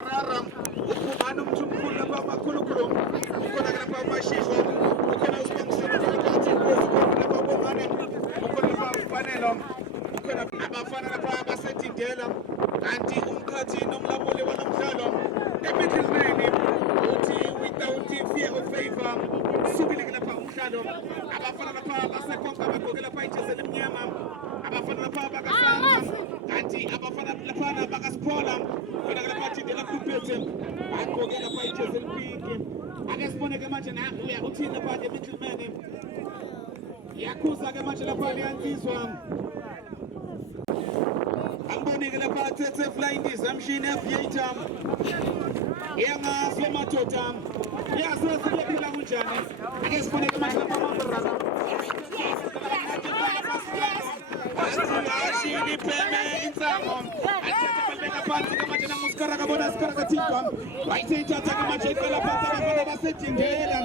Raram, ukumano mchumkula pa makulukulo, ukona kana pa mashisho, ukona usponsor kati ukona pa bomane, ukona pa panelo, ukona abafana pa abasetindela, kanti umkhathi nomlabule wanomdlalo, emithelweni uthi without fear of favor, subile lapha umdlalo, abafana pa abasekhonka bagqokela pa ijezi elimnyama, abafana pa bakasanga, kanti abafana lapha bakasiphola kona lapha de la kuphethe bagqoke lapha ijezi elipinki ake sibone ke manje na uya uthini lapha emithelweni yakhuza ke manje lapha liyansizwa angibonike lapha thethe flying dismshini aviator yangazo madoda yasesephila kunjani ake sibone ke manje lapha amabharaza ashini peme insango athetha phansi ke manje namuskara kabona skara kathika wayithatha ke manje iqala phansi abafana basetindela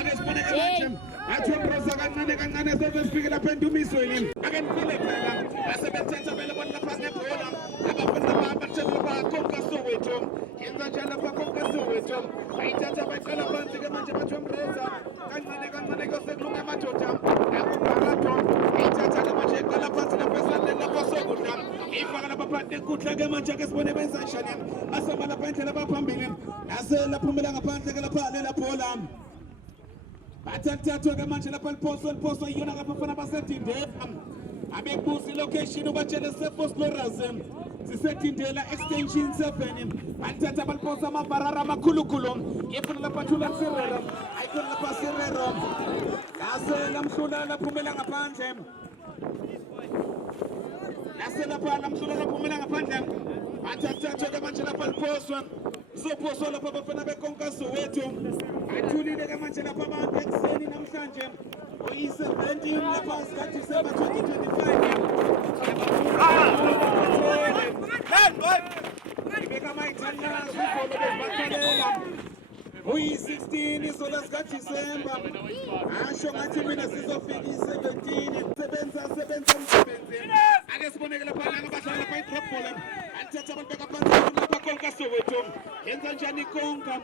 ake sibone ke manje athi umroza kancane kancane sesifike lapha endumisweni ake nifile phela basebethatha vele bona lapha nebhola abafana abathatha bakhonka Soweto yenza njalo lapha khonka Soweto wayithatha bayiqala phansi ke manje bathi umroza kancane kancane kosekulunga madoda akubharato ayithatha ke manje iqala phansi lapha esandleni lapha sokudla ifaka lapha phansi ekudla ke manje ake sibone benza njani asoma lapha endlela abaphambili naselaphumela ngaphandle ke lapha lela bhola bathathathwa ke manje lapha liposo iyona ngabafana basetindela abekuzi location ubatshele seFosloras sisetindela extension 7 bathatha baliposa amabarara amakhulukhulu yefuna lapha thula Serero ayikho lapha Serero nasela mhlula laphumela ngaphandle lapha lamhlula laphumela ngaphandle bathathathwa ke manje lapha liposwa zoposwa lapha abafana bekhonka Soweto athulile ke manje lapha abantu ekseni namhlanje oyi-17 lapha sikhathi December 2025 ibeka mayithanyana izolo bezibakhalela uyi-16 izola sikhathi December asho ngathi mina sizofika i-17 sebenza umsebenzi ake siboneke lapha abadlala lapha i-drop ball athatha abantu beka phansi lapha khonka Soweto yenza njani konka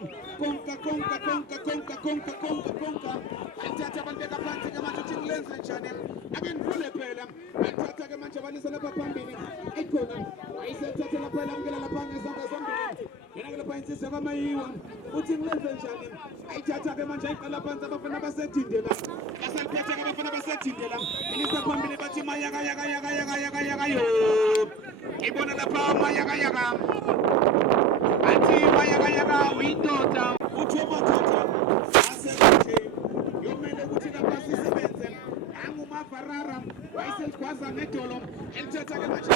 athatha abantu beka phansi ke manje uthi ngilenze njani ake nivule phela athatha ke manje balisa lapha phambili ikhona ayisethathe lapha lamukela lapha ngezandla zombili yena ke lapha insizwa kamayiwa uthi ngilenze njani ayithatha ke manje ayiqala phansi abafana basetindela asaliphethe ke abafana basetindela ilisa phambili bathi mayaka yo ibona lapha mayaka athi mayaka uyindoda uthi madoda asethi yomele ukuthi lapha sisebenze angumavarara wayeseligwaza ngedolo elithatha ke manje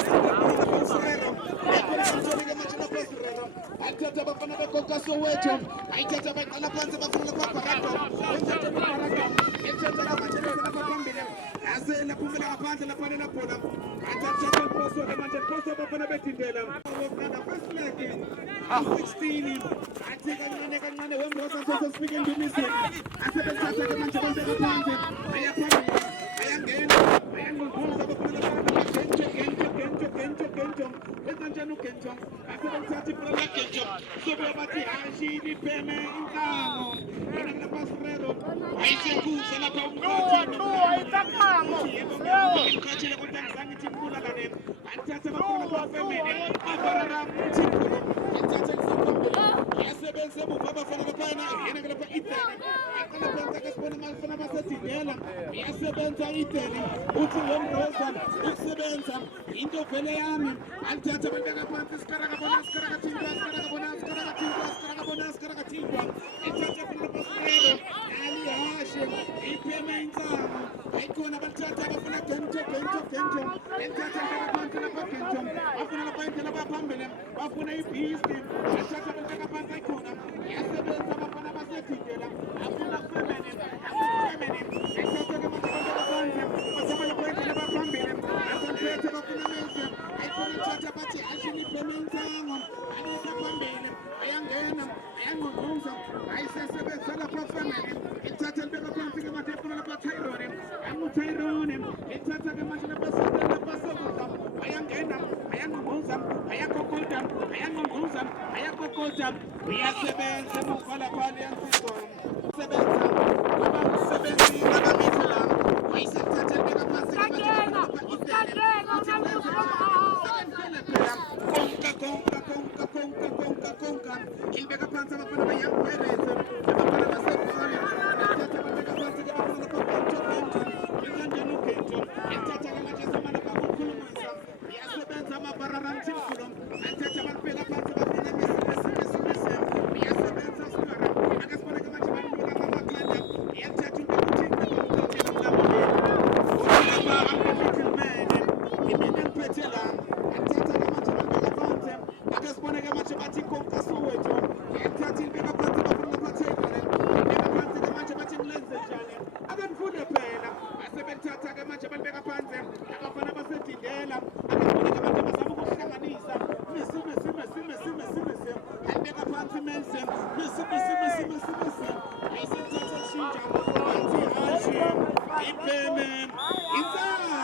Serero athatha abafana bekhonka Soweto ayithatha bayiqala phansi abafana lapha bharato elithatha bharato elithatha ke manje lapha phambili aselaphumela ngaphandle lapha lebhola athatha iposo ke manje iposo abafana betindela first leg 16 athi kancane wemroza sesifike endumisweni asebethatha ke manje bambeka phansi ayaphambili ayangena ayangovuza abafana lapha gento kanjani ugento asebethatha ibhola lagento sobe bathi ashini pheme inhlamo yena lapha Serero ayisekuza lapha umkhathi umkhathile kodwa ngizange ithi mkhulu kane athatha abafana bafemini abarara umthimbulo athatha kusaphambili yasebenza emuva abafana laphana yena lapha ideni aqala phansi ake sibona abafana basetindela yasebenza ideni uthi wemroza ukusebenza into vele yami alithatha abantaka phansi sikara kabona ithatha kuna lapha Serero alihashe ipheme insango ayikhona abathatha abafuna gento enthatha phansi lapha gento bafuna lapha indlela baphambili bafuna ibhisti athatha abantaka phansi ayikhona yasebenza abafana basetindela afuna femini ethatha ke manje abantaka phansi basaba lapha indlela baphambili asamphethe bafuna menze ayikhona ithatha bathi ashini ipheme insango alisa phambili ayangena ayangqongqoza ayisesebenza lapha femini ithatha libeka phansi ke manje efuna lapha Tyrone ithatha ke manje lapha sokudla ayangena ayangqongqoza ayakokota ayangqongqoza ayakokota kodwa uyasebenza emukhala phali yansizwa sebenza ngoba umsebenzi akamithola wayisethatha beka phansi konka ilibeka phansi abafana be-Young Pirates abafana baseGoli ilithatha balibeka phansi abafana baseGoli ikanjani uGento ilithatha manje samana bakukhulumisa iyasebenza amabarara mthimfulo ilithatha balibeka phansi abafana bese iyasebenza skara akasiboneke manje balibeka ngamakhanda iyathatha into ekuthini bamthathela mlamuli uthilaba am-little man imina ngiphethe ilithatha manje balibeka phansi akasiboneke manje bathi konka Soweto iyathatha ilibeka phansi abafana bathekane ilibeka phansi manje bathi ngilenze njani akanifune phela asebethatha manje balibeka phansi abafana basedindela akasiboneke manje bazama ukuhlanganisa alibeka phansi mense ayisethatha shintsha athi hashi ibheme insango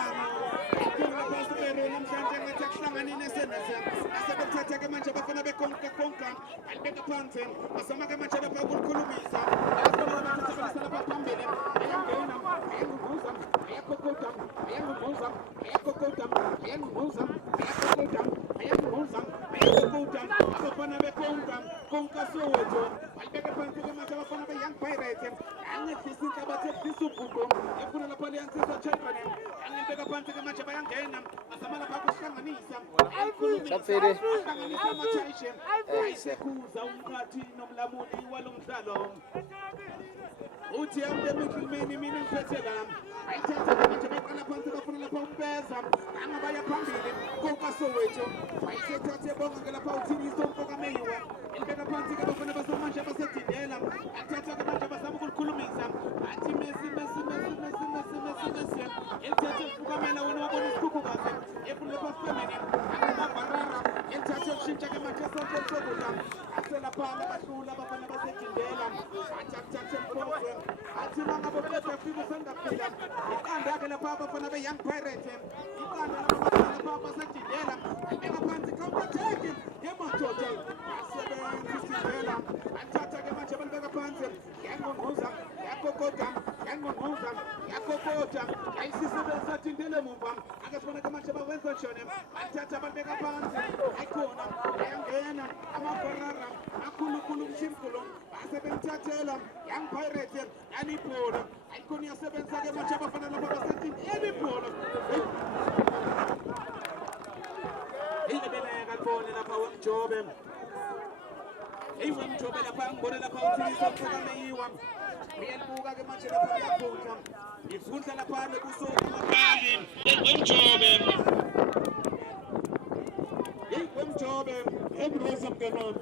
ikhona phasibero namhlanje ngathi akuhlanganine senese asebethatha manje abafana bekonka alibeka phansi bazama manje lapha ukukhulumisa asiboneke bathatha balisa lapha phambili ayangena ayanguvuza ayakokota ayanguvuza ayakokota ayanguvuza ayakokota ayanguvuza ayakokota abafana konka Soweto alibeka phansi manje abafana be-Young Pirates angehlisa inhlabathi ehlisa ubhuqo efuna lapha liyansizwa children angibeka phansi manje bayangena bazama lapha ukuhlanganisa ahlanganisa amathayishe ayisekuza umkhathi nomlamuli walo mdlalo uthi amdemikhilmeni mina ngiphethe lami ayithatha manje baqala phansi bafuna lapha umbeza angabaya phambili konka Soweto ayisethathe bonga ngelapha uthini isomfoka meyiwe ilibeka phansi bafuna basamanje basedindela athatha manje bazama ukulikhulumisa athi Messi ilithathe ufukamela wena wabona isikhukhukazi efuna lapha femini angamabarara ilithathe ukushintsha manje sonke sokudla aselaphala bahlula abafana basedindela athathe mfose athi mangabe qeda fika usendafika iqanda lapha abafana be-Young Pirates iqanda labafana lapha basedindela ibeka phansi counter-attack yemadoda asebenza isindela athatha manje balibeka phansi yangonquza yakokota ayisisebenza dindele mumva akasiboneke manje bawenza njani athatha balibeka phansi ayikhona ayangena amabarara akhulukhulu umshimfulo asebemthathela Young Pirates yanibhola ayikhona iyasebenza-ke manje abafana lapha basedindela ibhola ilebeleka libone lapha wemjobe wemjobe lapha ngibone lapha uthilisa mfokameyiwa uyalibuka-ke manje lapha liyaphunta ifundla laphana kusokumabali wemjobe emrosa mnganami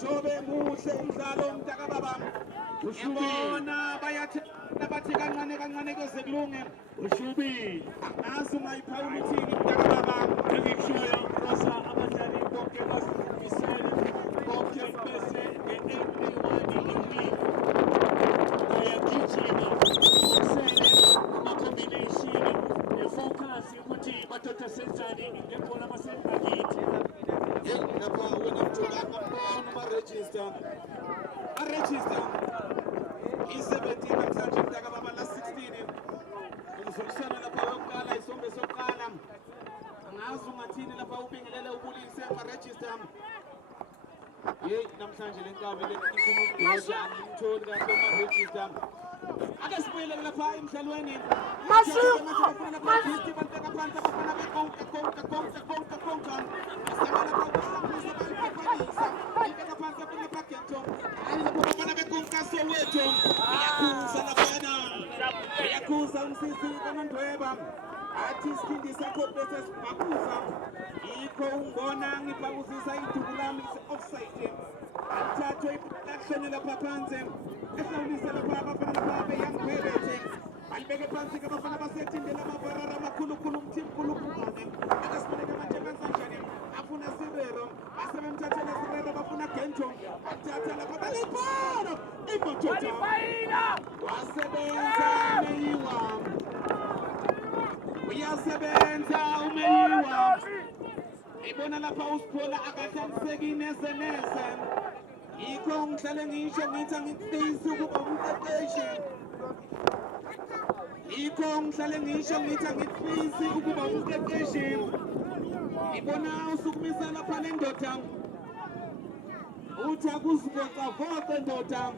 Jobe muhle umdlalo mntakababa uyabona bathi kancane kuze kulunge ushubile naso ungayiphawula uthini mntakababa engikushoyo rosa abadlali bonke basimisele bonke bese nge-8-1 bayagijima ukusele ama-combination ne-focus ukuthi badoda senzani ngebhola basengakithi lapha wena mjola ngambona ama-register i-17 namhlanje mntakababa la 16 umzuliswana lapha yokuqala isombe sokuqala angazi ungathini lapha ubingelele ubulise ama-register namhlanje le nkabi ifuna ukudoda angimtholi kahle ama-register ake sibuyele lapha emdlalweni Iyakuza umsisi kaMandweba athi isikindi sakho bese sibhakuza yikho ungibona ngibhakuzisa iduku lami offside athathwe iproduction lapha phansi ehlawulisa lapha abafana lapha be-Young Pirates balibeke phansi abafana basethindela amabarara amakhulukhulu umthimkhulu ubhukane akasiboneke manje benza njani afuna Sirero asebemthathela Sirero bafuna Gento athatha lapha balibhola ibototo wasebenza umeyiwa uyasebenza umeyiwa ibona lapha usiphola akathandiseki neze neze. Yikho ngihlale ngisho ngithi angikufisi ukuba umqeqeshi. Yikho ngihlale ngisho ngithi angikufisi ukuba umqeqeshi. Ibona usukumisa lapha le ndoda. Uthi akuzivocavoce ndoda.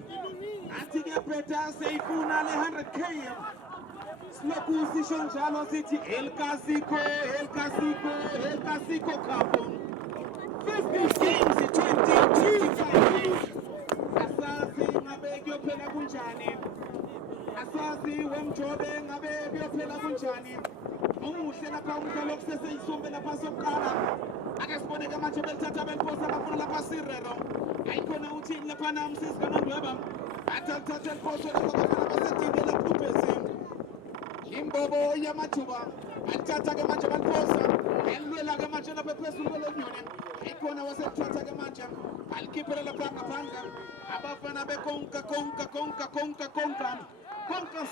Athi kuyaphetha seyifuna le 100K. Silokhu sisho njalo sithi El Clasico, El Clasico, El Clasico Cup. 50 games, 25 asazi ngabe kuyophela kunjani. Asazi wemjobe ngabe kuyophela kunjani. Umuhle lapha umdlalo kuseseyisumbe lapha sokuqala. Ake sibone ke manje belithatha beliphosa bafuna lapha Sirero. Ayikhona uthini lapha namsisi kaNondweba. Athatha eliphosa lapha bafana basedingela phupesi. Imbobo yamathuba. Athatha ke manje baliphosa. Elwela ke manje lapha phezulu kwelenyoni. Ayikhona wasethatha ke manje. Alikhiphela lapha ngaphandle. Abafana bekonka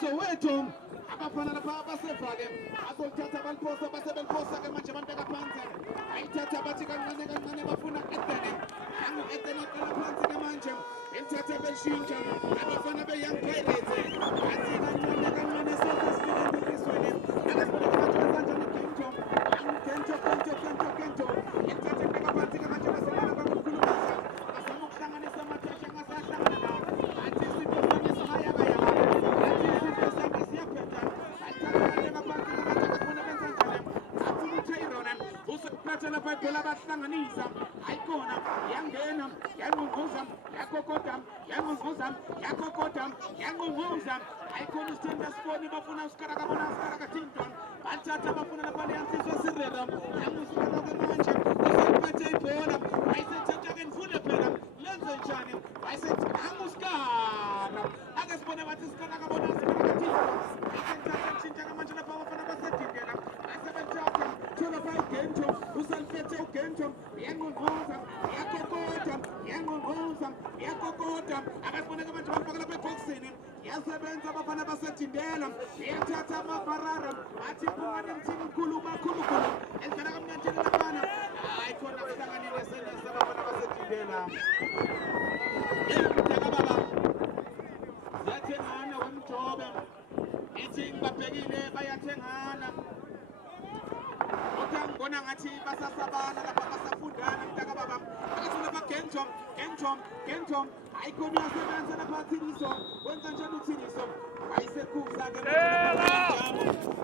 Soweto. Abafana lapha basevale. Azolithatha baliphosa basebeliphosa ke manje banteka phansi. Ayithatha bathi kancane bafuna Edene. Yangu Edene qala phansi ke manje. Elithatha belishintsha. Abafana be-Young Pirates. Athi kancane sesifike empikisweni. Akasibone ke manje kanjani Kento. Kento. Elithatha beka phansi ke manje basemana bakukhulumisa. Bazama ukuhlanganisa amathasha angasahlangana nawo. Athi izinto zami zingayakayaka. Athi izinto zami ziyaphetha. Usephethe lapha ibhola bahlanganisa. Ayikona yangena yanqunquza yanqunquza. Ayikona usithemba siboni bafuna usikaraka Tinton. Bathatha bafuna lapha leyansizwe Sirero. Yangusikara ke manje usephethe ibhola. Wayisethatha ke nifune phela lenze njani. Wayisethi yangusikara. Ake sibone bathi sikaraka Tinton. Ayithatha tshintsha ke manje lapha bafana basedingela. Asebethatha thola pha Gento. Usaliphethe uGento. Yakokota. Akasibone ke manje bafaka lapha eboxini. Yasebenza abafana basedindela. Yathatha amabarara. Athi phungane emthini mkhulu. Edlala kamnyanjeni laphana. Hayi khona kuhlanganile senese abafana basedindela. Mdaka baba. Ziyathengana wemjobe. Ithi ngibabhekile bayathengana. Ngibona ngathi basasabana lapha basafundana mdaka baba. Akathi lapha Gento. Ayikho uyasebenza lapha Thiniso. Wenza njani uThiniso? Wayisekhuza ke manje.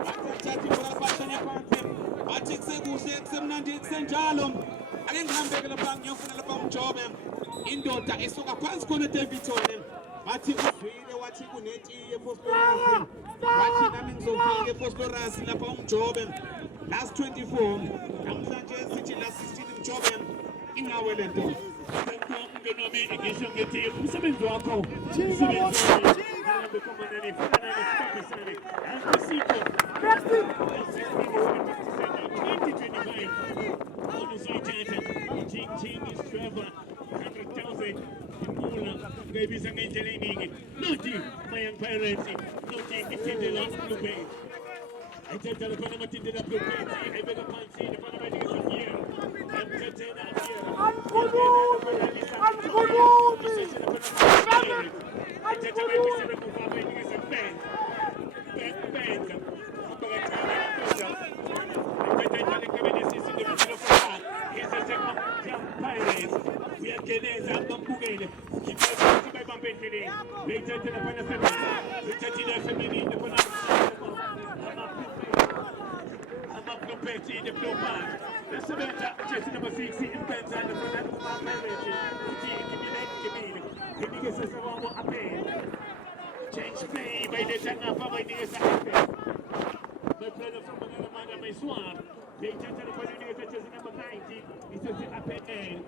Bathatha ibhola bashone phansi. Bathi kusekuhle kusemnandi kusenjalo. Ake ngihambeke lapha ngiyofuna lapha umjobe. Indoda esuka phansi khona eDavidson. Bathi uzwile wathi kunetiye eFosloras. Wathi nami ngizofika eFosloras lapha umjobe. Last 24, namhlanje sithi last 16 umjobe ingawe lento. Nami ngisho ngithi umsebenzi wakho ngayibiza ngendlela eningi nothi my-Young Pirates nothi ngithindela Blue ayithetha laphana amathindela Blue Pants ayibeka phansi laphana bayinikesafiera ayimthethena ayithetha bayibisele kuva bayinikeza kubenza ayithetha njalo ekabelesisi ndomisilofaa Young Pirates uyageleza bambukele kibathi bayibambe endleleni beyithethe laphana beyithathile efeminini laphana in the blue band. That's about just number 6 in Benz and the front of my marriage. Give me a one more appeal. Change play by the Jana by the Saturday. My brother from another man, my swan. They take the opportunity to just number 90. It's just the appeal.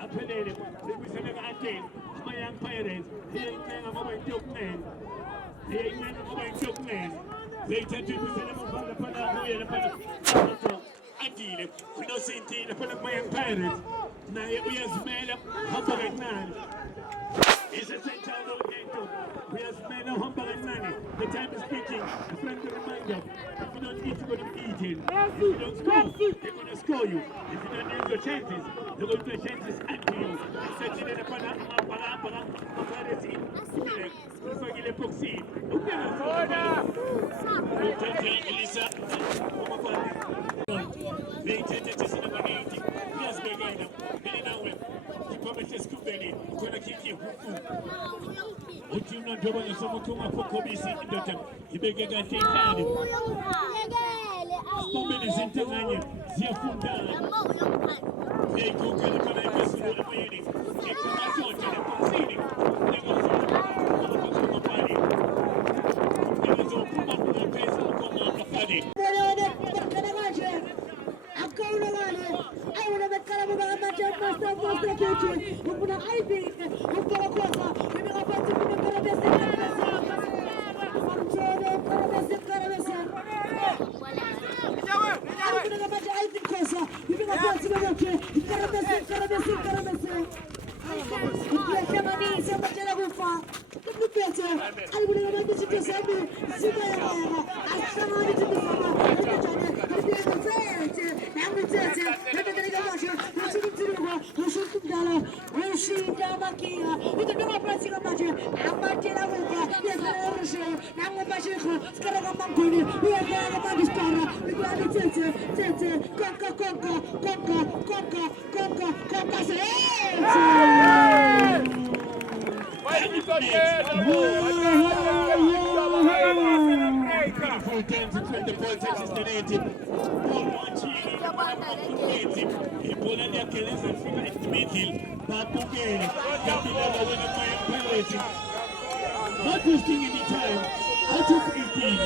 Appeal. They will send a game. My Young Pirates. He ain't playing a mobile joke man. He ain't playing a mobile joke man. They tend to send them on the Panama. Andile, we don't see the My Young Pirates. Now we have made up Humber Man. It's a central Gento. We have made up Humber and Manny. The time is speaking. A friendly reminder. If you don't eat, you're going to be eaten. If you don't score, they're going to score you. If you don't use changes. They're going to changes anti you. C'est une de pana para paresi. Il faut qu'il époxy. Ou bien Elisa. Les têtes de cinéma qui bien se gagne. Mais là ouais. Tu peux mettre ce que vous voulez. Qu'on a qui est beaucoup. Utuno ndoba nosomutuma kokobisi ndotem ibegega tekani Spomene zintanganye ziyafundana Ekukali kana ibesulu amayini Ekumajote nepoksini Negozopani Negozopuma kupesa mkoma mafani Not wasting any time. Out of 18.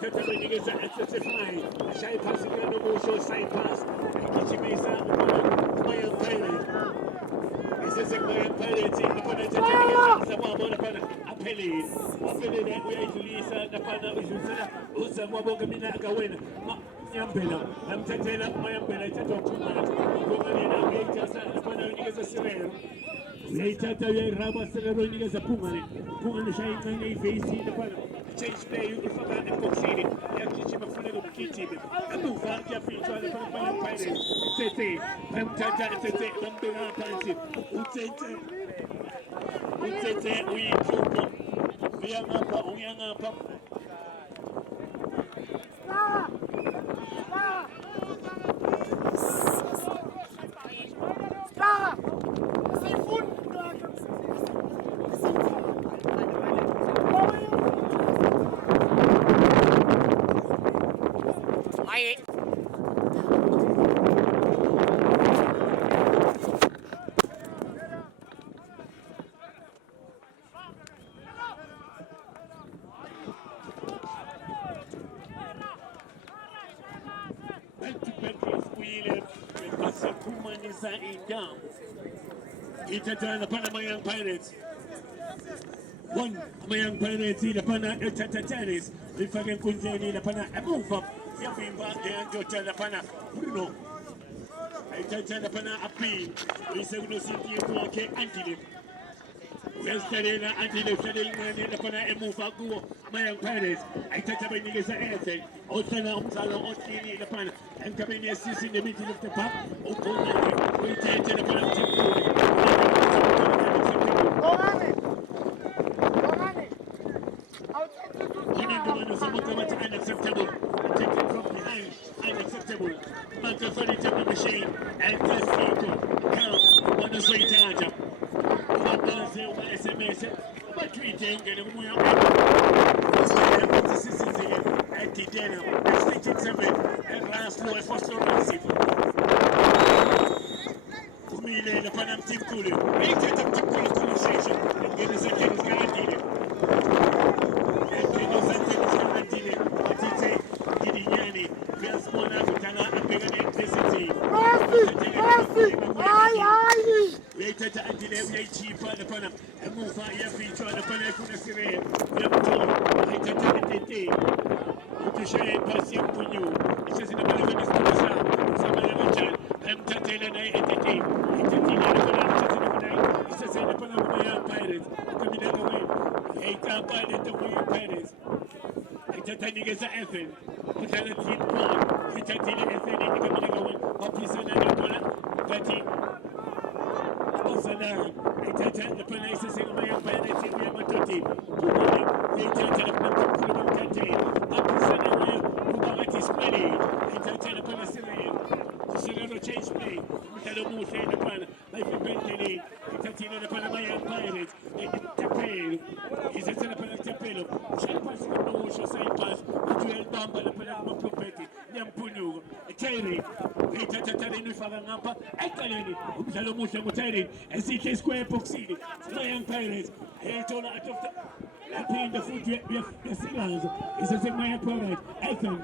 ithatha benikeza exercise ashaya phansi kanomusho side pass igijimisa Mayan Pirates Mayan Pirates lapana ithatha Zamwabo lapana aphelile uyayidlulisa lapana udlulisela uZamwabo kamina akawena Nyambela amthathela Mayambela ithatha uPhumani uPhumani uyayithatha lapana unikeza Sirero uyayithatha uyayiraba Sirero unikeza Phumani shaya incane ivesi lapana change play ufaka eboxini yakujima kufuneka ukugijime emuva kuyafihlwa lapha Mayan Pirates Tete bamthatha Tete bambeka phansi Tete uyithuko uyangapha Itatana pana Mayan Pirates. One Mayan Pirates lapana Tatanis. Ifake kunjeni lapana Abufa. Yafimba Jota lapana Bruno. Itatana lapana Api. Isegno City wake Antile. Yesterday Antile Shading lapana Emufa Guo Mayan Pirates. Itata Benigeza Airthing. Otana Umsala Otini lapana. And coming assist in the middle of the park. Opponent. We take the penalty. Unacceptable. Taken from behind. Unacceptable. Montefori tapping machine. And Castigo. Counts. On the straight charger. One does it. SMS. But we think that we are at the dinner. Station 7. And last floor is for so massive. Kumile, the Panam Team Kulu. They take up to Kulu conversation. And get us a tennis guaranteed. And get us a tennis guaranteed. But it's a Gidiani. We are small enough to turn out a bigger intensity. We take the anti-level cheaper the Panam. And move out your feature on the Panam for the Syria. We have told. I take the NTT. To share passing to you. It's just in the middle of this conversation. Somebody will tell. I'm telling you, entity. It's just in the Panama Pirates. Coming out away. Hey, can't buy the Mayan Pirates. It's a tiny as an FN. It's a team one. It's a tiny FN. Coming away. Opposite and the one. 30. Osanar. It's a the police is in the Mayan Pirates. We have a team. They take the Panama Canteen. Opposite and the is plenty. It's a ten upon a Syrian. Syrian change play. Mutalo Muse in the pan. Like a Bentley. It's a ten upon a Mayan Pirates. Tapel. He's a ten upon a Tapelo. Shall pass the no show side pass. Joel Bamba, the Panama Property. Yampunu. Terry. It's a Tatari Faranapa. Ekaleni. Mutalo Muse Mutari. And CK Square Poxini. Mayan Pirates. Hilton out of the. Playing the foot, the signals. It's a Mayan Pirates. Icon.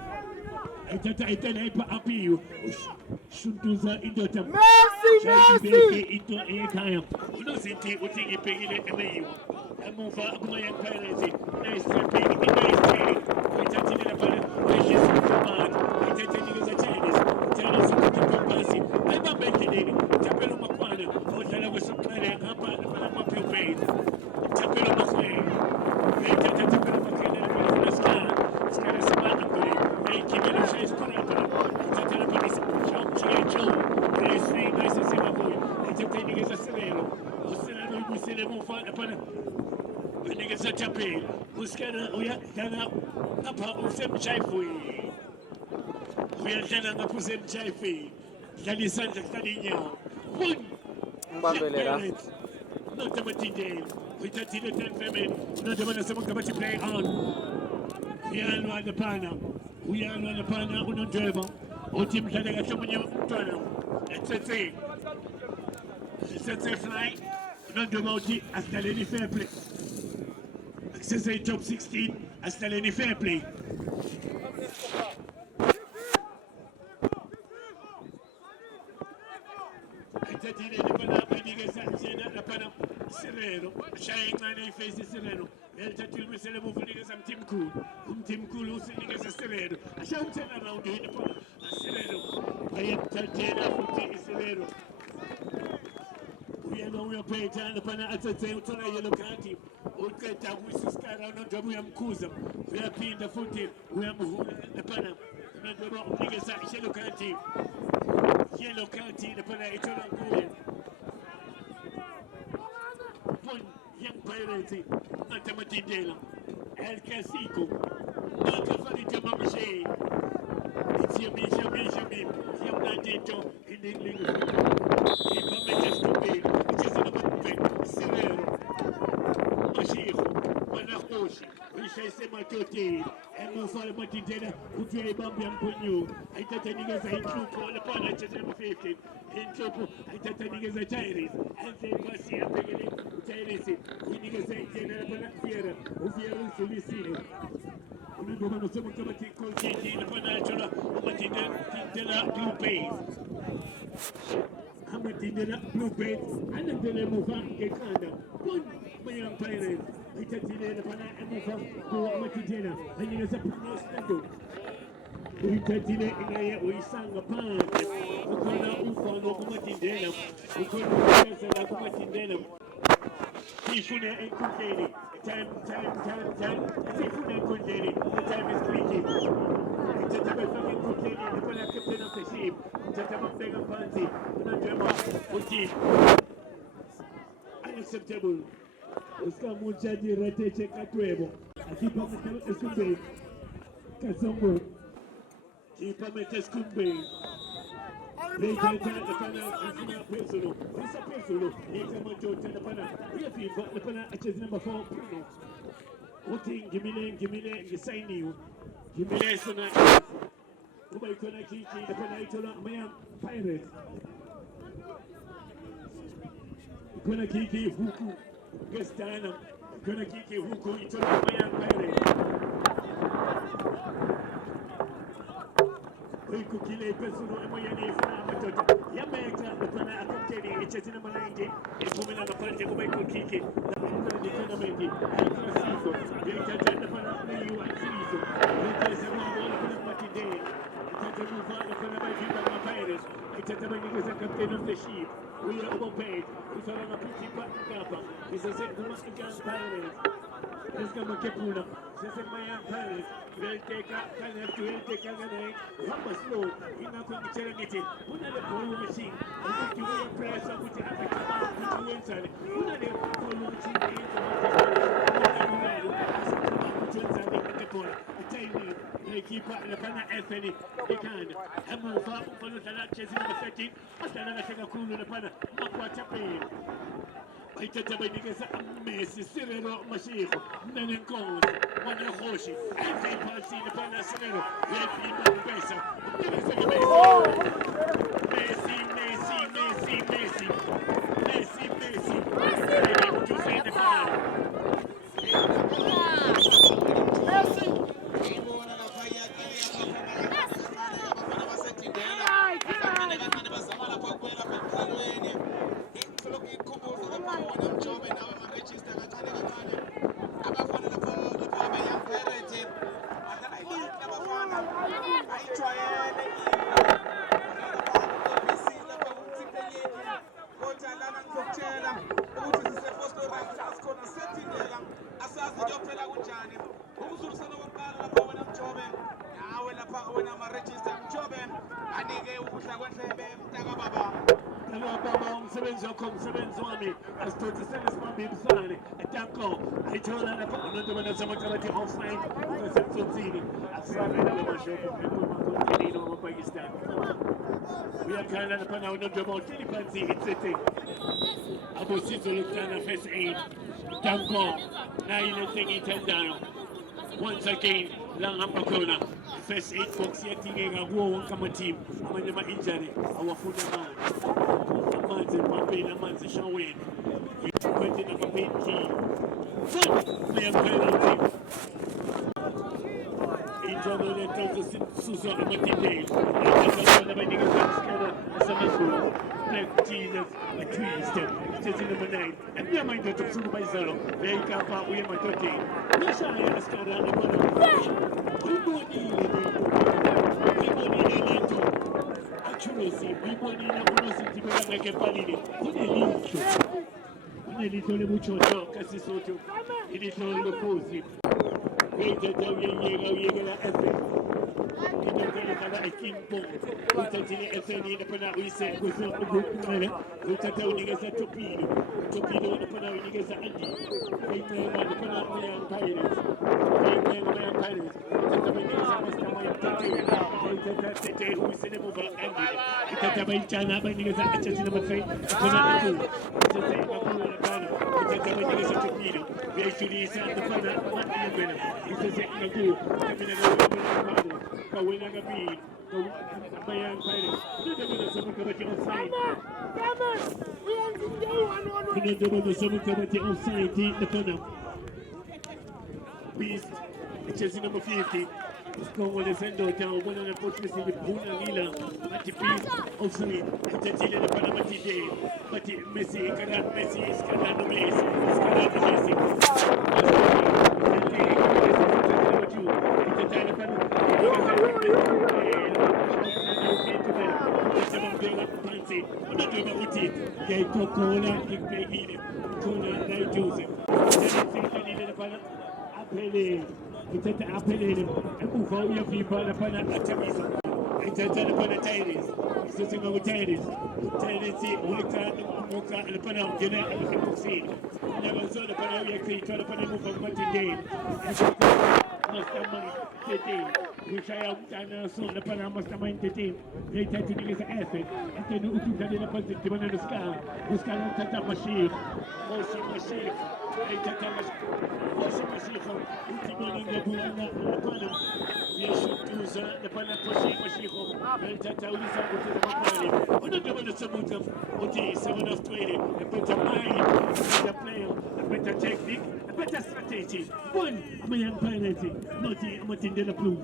Itata ipa apiu shuntuza indota Messi into a kaya uno sinti utingi pegile emeyu amufa Mayan Pirates nice trapping nice training itati na pale wishes command itati ni za Chinese tena sukuta pasi aiba bekidini tapelo makwana otala kusukana hapa na mapi pay tapelo makwe itati tapelo makena na skana smart kule kimelo shais kuna itati na pale chamchi nice nice sema huyu itati ni za Sereno usina musile mufa pale Niggas Chappie, who's gonna hapa usemchaifu. We are gonna kusemchaifu. Kali sanja kalinya. Mbambelera. Not the Matinde. We touch the 10 women. Not the one that's going to play on. We are on the pana. We are on the pana. We don't drive. O team can get some new tunnel. It's a thing. It's a fly. Not the multi as the lady fair play. C'est top 16 Astaleni fair play. Aitatile lapana adigesa jena lapana Sereno. Shaingane face Sereno. Eltatil mesele mufunigesa mtimkulu usinigesa Sereno. Ashamtena around here lapana Sereno. Ayatatela futi Sereno. We are going to pay down upon at the same time. Yellow County. Okay, that we subscribe on the we are Kuza. We are paying the footy. We are the Pana. Yellow County. Yellow County, the Pana, it's all good. One young pirate, Matamati Dela, El Casico, Malcafari Tamamashe. It's your Benjamin, Yam Nadito, in the English. Keep a message to be. Sereno, Mashiach, Manahoshi, Rishese Matote, and Mufal Matidena, who try Bambian Punyu. I thought I niggas I took all upon I just number 15. In Chopo, I thought I niggas I Tyrese, and they pass here, beginning Tyrese. We niggas I General Panafira, who fear to be seen. We go on some automatic coaching in the Panachula, Matidena, Blue Pays. Amatidena Blue Bait and then they move on Gekanda. One young pirate. I tell you the Pana and move on to Amatidena. And you know, we tell you we sang a pan. We call out Ufa no Amatidena. We call out Amatidena. Tifuna and Kundeni. Time. Tifuna and Kundeni. The time is clicking. The captain of the ship, Tatamanga Panty, unacceptable. Oscar Muchaji Rateche Catuevo, a keeper of Escumbe, Casombo, keeper of Escumbe. They can't the Pana, Personal, Mr. Personal, Nikamoto, the Pana, the Pana, number 4, Bruno. Give me you sign you. Give me lesson. Who gonna keep the Panatola Mayan Pirate? Gonna keep Huku, Gastana, gonna keep Huku, Itola Mayan Pirate. We could kill a person who Mayani Fanamatota. Yamaka, the Pana Akaki, it's a Malandi, it's women on the party who make good kiki, the tournament, and Francisco, they can tell the Pana, you and Ciso. There's a lot of today. It's a move on the Pirates. It's a captain of the ship. We are overpaid. It's on a pretty button. It's a set of Pirates. It's going to Capuna. It's a Mayan Pirates. They'll take up, they'll take a grenade. Rumba slow. You're not going to tell anything. Put on the ball machine. And if you want to press up with the African put you inside. Put on the ball machine. They keep up the Pana Anthony. They can. And move up for the Talaches in the setting. After another cool in the Pana. Not what happened. I tell you, niggas, Messi, Sereno, Mashiach, Nanenkon, Manahoshi, and they pass in the Pana Sereno. Let me know better. Messi. To say the Pana. We are kind of upon our number about Tilipanzi, it's a thing. Abu Sizo looked at the first aid. Tanko, now you think it down. Once again, Lang Hampakona, first aid folks yet taking a war come a team. I'm in my injury, our food man. A man's in Pampin, a man's a show in. We went in a pain key. Player penalty. Suso Amatinde, and the Bendigo Scanner, Samasu, Black Jesus, a twist, it is in number 9, and we are my daughter Supervisor, very careful, we are my daughter. Yes, I am a scanner, and accuracy, people need a bonus to be like a palini. Un'elito le mucho gioca si sotto, il ritorno lo così. Vedi da llega la F. Kita kena ai King Pong. Kita sini FNI dapat nak reset gosok mana. Kita tahu ni gasa Torpedo. Torpedo dapat nak ni gasa Andy. Kita dapat nak yang Pirates. Kita yang Pirates. Kita ni gasa mastermind Tete. Kita Tete who is in the move Andy. Kita tahu China ni gasa Acha sini macam. Dapat nak tu. Kita tahu apa. Kita tahu ni gasa Torpedo. Dia curi sana dapat nak yang mana. Kita tahu tu. Kami nak Kawina Gabi, Bayan Pirates, the Summer Committee on Site. The Summer Committee on Site, the corner. Beast, Chelsea number 50. Con le sendo down one on the post with Puna Lila, Mati Beast, offside, and Chelsea the Panama Day, Mati Messi, Canal Messi, Scandal Messi, Coca-Cola, Kick Cola, Dai Joseph. It's at the appellate, and move all your people upon a Chamiso. It's a telephone at Tyrese. It's a single Tyrese. Tyrese, Moka, and the Panam, Jenna, and the Pussy. Never saw the Panam, try to put a move of Martin Game. Mastermind team. We try out and soon the Mastermind team. They tend to give us an effort. And then you can get a positive on the sky. The sky on Tata Mashir. Moshi Mashir. They Tata Mashir. Moshi Mashir. Intimating the Buana and the Panam. Yes, the Panam Mashir. They Tata Ulisa to the Makari. On the double the Sabut of OT, 7 of 20. A better mind, a better player, a better technique. Better strategy. One, I'm a young penalty. Not I'm a Tindela Blue.